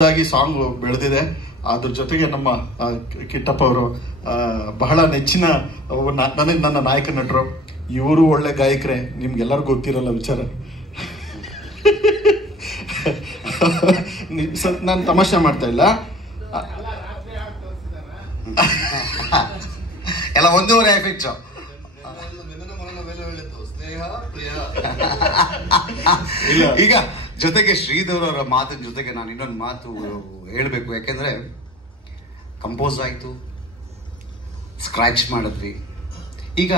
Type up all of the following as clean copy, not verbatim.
Song ಬೆಳೆದಿದೆ. ಅದ್ರ ಜೊತೆಗೆ ನಮ್ಮ ಕಿಟ್ಟಪ್ಪ ಅವರು ಬಹಳ ನೆಚ್ಚಿನ ನನಗೆ ನನ್ನ ನಾಯಕ ನಟರು. ಇವರು ಒಳ್ಳೆ ಗಾಯಕರೇ, ನಿಮ್ಗೆಲ್ಲರಿಗೂ ಗೊತ್ತಿರಲ್ಲ ವಿಚಾರ. ನಾನು ತಮಾಷೆ ಮಾಡ್ತಾ ಇಲ್ಲ, ಎಲ್ಲ ಒಂದೂವರೆ ಎಫೆಕ್ಟ್. ಈಗ ಜೊತೆಗೆ ಶ್ರೀಧರ್ ಅವರ ಮಾತಿನ ಜೊತೆಗೆ ನಾನು ಇನ್ನೊಂದು ಮಾತು ಹೇಳಬೇಕು. ಯಾಕೆಂದ್ರೆ ಕಂಪೋಸ್ ಆಯ್ತು, ಸ್ಕ್ರಾಚ್ ಮಾಡಿದ್ವಿ, ಈಗ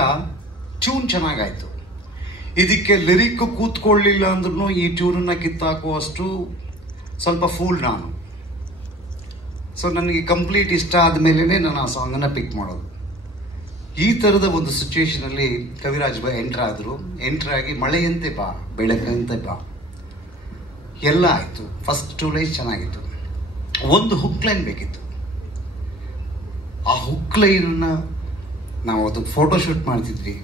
ಟ್ಯೂನ್ ಚೆನ್ನಾಗಾಯ್ತು. ಇದಕ್ಕೆ ಲಿರಿಕ್ ಕೂತ್ಕೊಳ್ಳಿಲ್ಲ ಅಂದ್ರೂ ಈ ಟ್ಯೂನನ್ನ ಕಿತ್ತಾಕುವಷ್ಟು ಸ್ವಲ್ಪ ಫೂಲ್ ನಾನು. ಸೊ ನನಗೆ ಕಂಪ್ಲೀಟ್ ಇಷ್ಟ ಆದಮೇಲೆ ನಾನು ಆ ಸಾಂಗನ್ನು ಪಿಕ್ ಮಾಡೋದು. ಈ ಥರದ ಒಂದು ಸಿಚುವೇಶನಲ್ಲಿ ಕವಿರಾಜ್ ಬಾಯ್ ಎಂಟ್ರ್ ಆಗಿ ಮಳೆಯಂತೆ ಬಾ ಬೆಳಕಂತೆ ಬಾ ಎಲ್ಲ ಆಯಿತು. ಫಸ್ಟ್ 2 ಲೈನ್ಸ್ ಚೆನ್ನಾಗಿತ್ತು, ಒಂದು ಹುಕ್ ಲೈನ್ ಬೇಕಿತ್ತು. ಆ ಹುಕ್ ಲೈನನ್ನು ನಾವು ಅದಕ್ಕೆ ಫೋಟೋಶೂಟ್ ಮಾಡ್ತಿದ್ವಿ.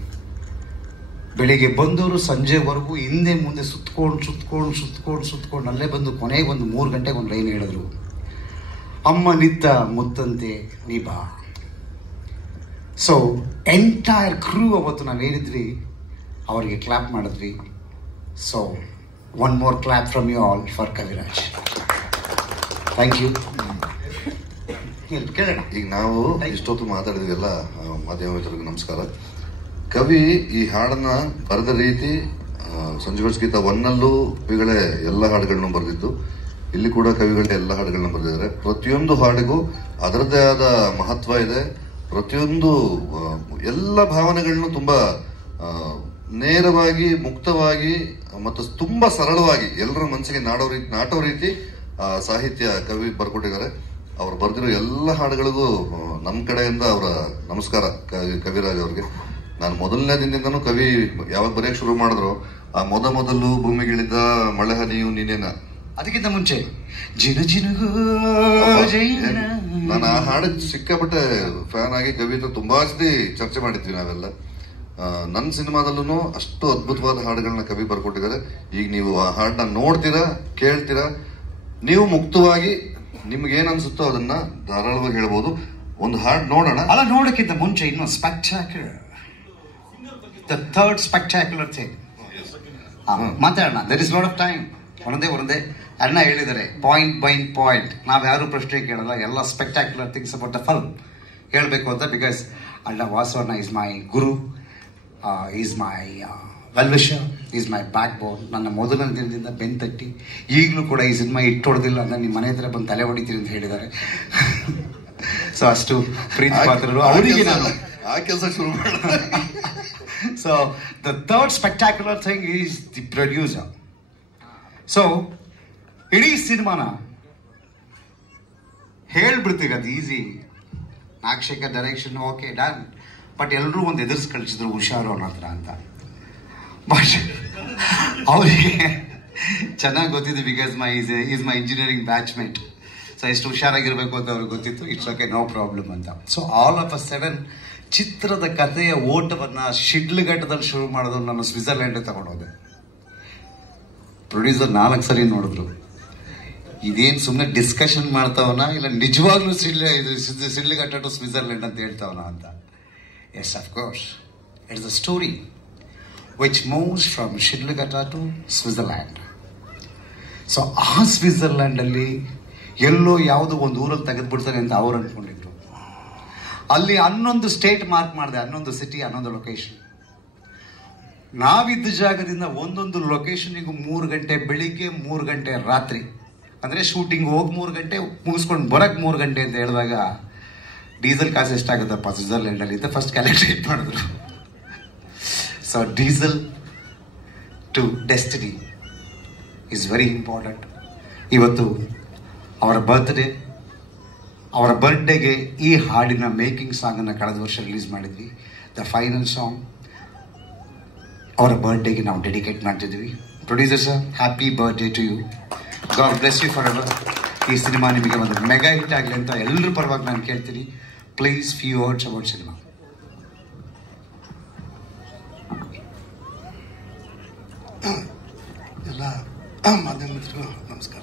ಬೆಳಿಗ್ಗೆ ಬಂದವರು ಸಂಜೆವರೆಗೂ ಹಿಂದೆ ಮುಂದೆ ಸುತ್ಕೊಂಡು ಅಲ್ಲೇ ಬಂದು ಕೊನೆಗೆ ಒಂದು 3 ಗಂಟೆಗೆ ಒಂದು ಲೈನ್ ಹೇಳಿದ್ರು, ಅಮ್ಮ ನಿತ್ತ ಮುತ್ತಂತೆ ನೀ ಬಾ. ಸೊ ಎಂಟೈರ್ ಕ್ರೂ ಅವತ್ತು ನಾವು ಹೇಳಿದ್ವಿ, ಅವರಿಗೆ ಕ್ಲಾಪ್ ಮಾಡಿದ್ವಿ. So one more clap from you all for Kaviraj. Thank you. ಕೇಳೋಣ. ಈಗ ನಾವು ಇಷ್ಟೊತ್ತು ಮಾತಾಡಿದ್ವಿಲ್ಲ, ಮಾಧ್ಯಮ ಮಿತ್ರರಿಗೆ ನಮಸ್ಕಾರ. ಕವಿ ಈ ಹಾಡನ್ನ ಬರೆದ ರೀತಿ ಸಂಜುಗರ್ಸ್ ಗೀತ 1ನಲ್ಲೂ ಕವಿಗಳೇ ಎಲ್ಲ ಹಾಡುಗಳನ್ನ ಬರೆದಿದ್ದು, ಇಲ್ಲಿ ಕೂಡ ಕವಿಗಳೇ ಎಲ್ಲ ಹಾಡುಗಳನ್ನ ಬರೆದಿದ್ದಾರೆ. ಪ್ರತಿಯೊಂದು ಹಾಡಿಗೂ ಅದರದ್ದೇ ಆದ ಮಹತ್ವ ಇದೆ. ಪ್ರತಿಯೊಂದು ಎಲ್ಲ ಭಾವನೆಗಳನ್ನು ತುಂಬಾ ನೇರವಾಗಿ, ಮುಕ್ತವಾಗಿ ಮತ್ತು ತುಂಬಾ ಸರಳವಾಗಿ ಎಲ್ಲರ ಮನಸ್ಸಿಗೆ ನಾಟೋ ರೀತಿ ಸಾಹಿತ್ಯ ಕವಿ ಬರ್ಕೊಟ್ಟಿದ್ದಾರೆ. ಅವ್ರು ಬರೆದಿರೋ ಎಲ್ಲ ಹಾಡುಗಳಿಗೂ ನಮ್ಮ ಕಡೆಯಿಂದ ಅವರ ನಮಸ್ಕಾರ ಕವಿರಾಜ್ ಅವ್ರಿಗೆ. ನಾನು ಮೊದಲನೇ ದಿನದಿಂದನೂ ಕವಿ ಯಾವಾಗ ಬರೆಯಕ್ಕೆ ಶುರು ಮಾಡಿದ್ರು, ಆ ಮೊದಲು ಭೂಮಿಗಿಳಿದ ಮಳೆ ಹನಿಯು ನೀನೇನ, ಅದಕ್ಕಿಂತ ಮುಂಚೆ ನಾನು ಆ ಹಾಡು ಸಿಕ್ಕಾಪಟ್ಟೆ ಫ್ಯಾನ್ ಆಗಿ ಕವಿ ಹತ್ರ ತುಂಬಾ ಸತಿ ಚರ್ಚೆ ಮಾಡಿದ್ವಿ ನಾವೆಲ್ಲ. ನನ್ನ ಸಿನಿಮಾದಲ್ಲೂ ಅಷ್ಟು ಅದ್ಭುತವಾದ ಹಾಡುಗಳನ್ನ ಕವಿ ಬರ್ಕೊಟ್ಟಿದ್ದಾರೆ. ಈಗ ನೀವು ಆ ಹಾಡನ್ನ ನೋಡ್ತೀರಾ, ಕೇಳ್ತೀರಾ, ನೀವು ಮುಕ್ತವಾಗಿ ನಿಮ್ಗೇನ್ ಅನ್ಸುತ್ತೋ ಅದನ್ನ ಧಾರಾಳವಾಗಿ ಹೇಳ್ಬೋದು. ಒಂದು ಹಾಡು ನೋಡೋಣ. ಅಲ್ಲ, ನೋಡಕ್ಕಿಂತ ಮುಂಚೆ ಇನ್ನೊಂದು spectacular, the third spectacular thing ಮಾತಾಡೋಣ. There is lot of time. ಒಂದೇ ಅಣ್ಣ ಹೇಳಿದ್ದಾರೆ, ಪಾಯಿಂಟ್ ಬೈ ಪಾಯಿಂಟ್. ನಾವ್ಯಾರು ಪ್ರಶ್ನೆ ಕೇಳಲ್ಲ, ಎಲ್ಲ spectacular things about the film ಹೇಳಬೇಕು ಅಂತ. ಬಿಕಾಸ್ ಅಣ್ಣ Vasavanna is my guru, is my well wisher, is my backbone. ನನ್ನ ಮೊದಲನೇ ದಿನದಿಂದ ಬೆನ್ ತಟ್ಟಿ ಈಗಲೂ ಕೂಡ ಈ ಸಿನಿಮಾ ಇಟ್ಟೊಡ್ದಿಲ್ಲ ಅಂದ್ರೆ ನಿಮ್ಮ ಮನೆ ಹತ್ರ ಬಂದು ತಲೆ ಹೊಡಿತೀರಿ ಅಂತ ಹೇಳಿದ್ದಾರೆ. ಸೊ ಅಷ್ಟು ಪ್ರೀತಿ ಪಾತ್ರರು ಅವರಿಗೆ ನಾನು ಆ ಕೆಲಸ ಶುರು ಮಾಡ. So the third spectacular thing is the producer. So ಇಡೀ ಸಿನಿಮಾನ ಹೇಳ್ಬಿಡ್ತೀವಿ, ಅದು easy. Nagashekar direction okay done, but ಎಲ್ಲರೂ ಒಂದು ಎದುರಿಸಿ ಕಳಿಸಿದ್ರು ಹುಷಾರು ಅವನ ಹತ್ರ ಅಂತ. ಬಟ್ ಅವರಿಗೆ ಚೆನ್ನಾಗಿ ಗೊತ್ತಿದ್ದು, because is my engineering batchmate. So ಎಷ್ಟು ಹುಷಾರಾಗಿರ್ಬೇಕು ಅಂತ ಅವ್ರಿಗೆ ಗೊತ್ತಿತ್ತು. ಇಟ್ಸ್ ಓಕೆ, ನೋ ಪ್ರಾಬ್ಲಮ್ ಅಂತ. So all of a sudden ಚಿತ್ರದ ಕಥೆಯ ಓಟವನ್ನ ಶಿಡ್ಲಘಟ್ಟದಲ್ಲಿ ಶುರು ಮಾಡೋದು ನಾನು ಸ್ವಿಟ್ಜರ್ಲ್ಯಾಂಡ್ ತಗೊಂಡೋದೆ. ಪ್ರೊಡ್ಯೂಸರ್ 4 ಸರಿ ನೋಡಿದ್ರು, ಇದೇನು ಸುಮ್ಮನೆ ಡಿಸ್ಕಷನ್ ಮಾಡ್ತಾವನ ಇಲ್ಲ ನಿಜವಾಗ್ಲೂ ಶಿಡ್ಲಘಟ್ಟ ಟು ಸ್ವಿಟ್ಜರ್ಲ್ಯಾಂಡ್ ಅಂತ ಹೇಳ್ತಾವನ ಅಂತ. Yes, of course it's a story which moves from Shidlaghatta to Switzerland. So ಆ ಸ್ವಿಟ್ಜರ್ಲ್ಯಾಂಡಲ್ಲಿ ಎಲ್ಲೋ ಯಾವುದೋ ಒಂದು ಊರಲ್ಲಿ ತೆಗೆದುಬಿಡ್ತಾರೆ ಅಂತ ಅವ್ರು ಅಂದ್ಕೊಂಡಿದ್ರು. ಅಲ್ಲಿ 11 ಸ್ಟೇಟ್ ಮಾರ್ಕ್ ಮಾಡಿದೆ, 11 ಸಿಟಿ, 11 ಲೊಕೇಶನ್. ನಾವಿದ್ದ ಜಾಗದಿಂದ ಒಂದೊಂದು ಲೊಕೇಶನಿಗೂ 3 ಗಂಟೆ ಬೆಳಿಗ್ಗೆ, 3 ಗಂಟೆ ರಾತ್ರಿ. ಅಂದರೆ ಶೂಟಿಂಗ್ ಹೋಗಿ 3 ಗಂಟೆ, ಮುಗಿಸ್ಕೊಂಡು ಬರೋಕ್ಕೆ 3 ಗಂಟೆ ಅಂತ ಹೇಳಿದಾಗ ಡೀಸೆಲ್ ಕಾಸು ಎಷ್ಟಾಗುತ್ತಪ್ಪ ಸ್ವಿಟ್ಜರ್ಲ್ಯಾಂಡಲ್ಲಿ ಅಂತ ಫಸ್ಟ್ ಕ್ಯಾಲ್ಕುಲೇಟ್ ಮಾಡಿದ್ರು. So diesel to destiny is very important. ಇವತ್ತು ಅವರ ಬರ್ತ್ಡೇಗೆ ಈ ಹಾಡಿನ ಮೇಕಿಂಗ್ ಸಾಂಗನ್ನು ಕಳೆದ ವರ್ಷ ರಿಲೀಸ್ ಮಾಡಿದ್ವಿ. ದ ಫೈನಲ್ ಸಾಂಗ್ ಅವರ ಬರ್ತ್ಡೇಗೆ ನಾವು ಡೆಡಿಕೇಟ್ ಮಾಡ್ತಿದ್ವಿ. Producer sir, happy birthday to you. God bless you for ever. ಈ ಸಿನಿಮಾ ನಿಮಗೆ ಒಂದು ಮೆಗಾ ಹಿಟ್ ಆಗಲಿ ಅಂತ ಎಲ್ಲರ ಪರವಾಗಿ ನಾನು ಕೇಳ್ತೀನಿ. Please few words about cinema. ಎಲ್ಲ ಮಾಧ್ಯಮ ಮಿತ್ರರು ನಮಸ್ಕಾರ.